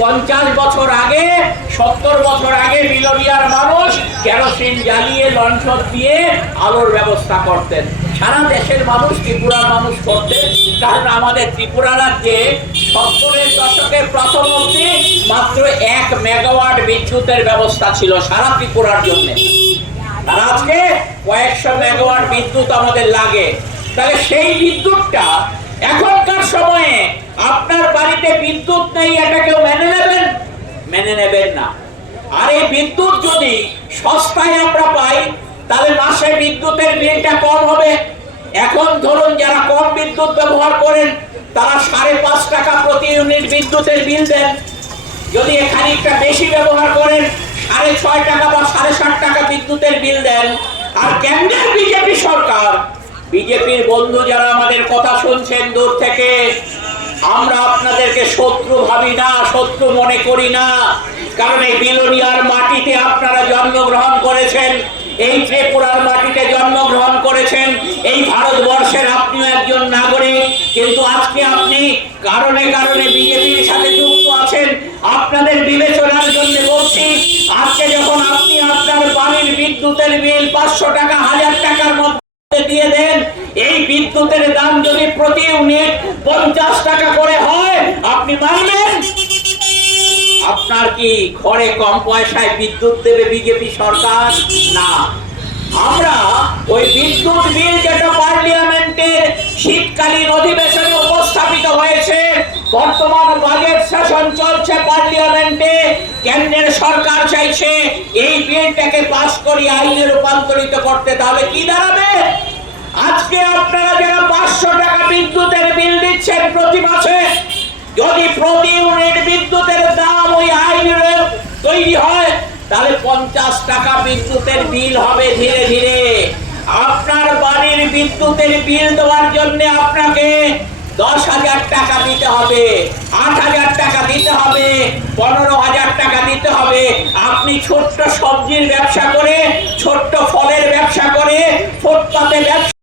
50 বছর আগে 70 বছর আগে মিলনিয়ার মানুষ কেরোসিন জ্বালিয়ে লণ্ঠন দিয়ে আলোর ব্যবস্থা করতেন। সারা দেশের মানুষ, ত্রিপুরার মানুষ করতেন, কারণ আমাদের ত্রিপুরা রাজ্যে 70-এর দশকের প্রথম অবধি মাত্র 1 মেগাওয়াট বিদ্যুতের ব্যবস্থা ছিল সারা ত্রিপুরার জন্য। আর আজকে কয়েকশো মেগাওয়াট বিদ্যুৎ আমাদের লাগে। তাহলে সেই বিদ্যুৎটা এখনকার সময়ে আপনার বাড়িতে বিদ্যুৎ নেই, এটা কেউ মেনে নেবেন? মেনে নেবেন না। আর এই বিদ্যুৎ যদি সস্তায় আমরা পাই তাহলে মাসে বিদ্যুতের বিলটা কম হবে। এখন ধরুন যারা কম বিদ্যুৎ ব্যবহার করেন তারা 5.5 টাকা প্রতি ইউনিট বিদ্যুতের বিল দেন। যদি খানিকটা বেশি ব্যবহার করেন 6.5 টাকা বা 7.5 টাকা বিদ্যুতের বিল দেন। আর কেন্দ্রের বিজেপি সরকার, বিজেপির বন্ধু যারা আমাদের কথা শুনছেন দূর থেকে, আমরা আপনাদেরকে শত্রু ভাবি না, শত্রু মনে করি না। কারণ এই বিলোনিয়ার মাটিতে আপনারা জন্মগ্রহণ করেছেন, এই ত্রিপুরার মাটিতে জন্মগ্রহণ করেছেন, এই ভারতবর্ষের আপনিও একজন নাগরিক। কিন্তু আজকে আপনি কারণে কারণে বিজেপির সাথে যুক্ত আছেন। আপনাদের বিবেচনার জন্য বলছি, আজকে যখন আপনি আপনার বাড়ির বিদ্যুতের বিল 500 টাকা 1000 টাকার মধ্যে দিয়ে দেন, এই বিদ্যুতের দাম যদি প্রতি ইউনিট 50 টাকা করে হয়, আপনি মানবেন? আপনার কি ঘরে কম পয়সায় বিদ্যুৎ দেবে বিজেপি সরকার? না। আমরা ওই বিদ্যুৎ বিল যেটা পার্লামেন্টের শীতকালীন অধিবেশনে উপস্থাপিত হয়েছে, বর্তমান বাজেট সেশন চলছে পার্লামেন্টে, কেন্দ্রের সরকার চাইছে এই বিলটাকে পাস করে আইনে রূপান্তরিত করতে। তাহলে কি দাঁড়াবে? আজকে আপনারা যারা 500 টাকা বিদ্যুতের বিল দিচ্ছেন প্রতি মাসে, যদি প্রতি ইউনিট বিদ্যুতের দাম ওই আইনে তৈরি হয় তাহলে 50 টাকা বিদ্যুতের বিল হবে ধীরে ধীরে। আপনার বাড়ির বিদ্যুতের বিল দেওয়ার জন্য আপনাকে 10,000 টাকা দিতে হবে, 8,000 টাকা দিতে হবে, 15,000 টাকা দিতে হবে। আপনি ছোট্ট সবজির ব্যবসা করে, ছোট্ট ফলের ব্যবসা করে, ফুটপাতে ব্যবসা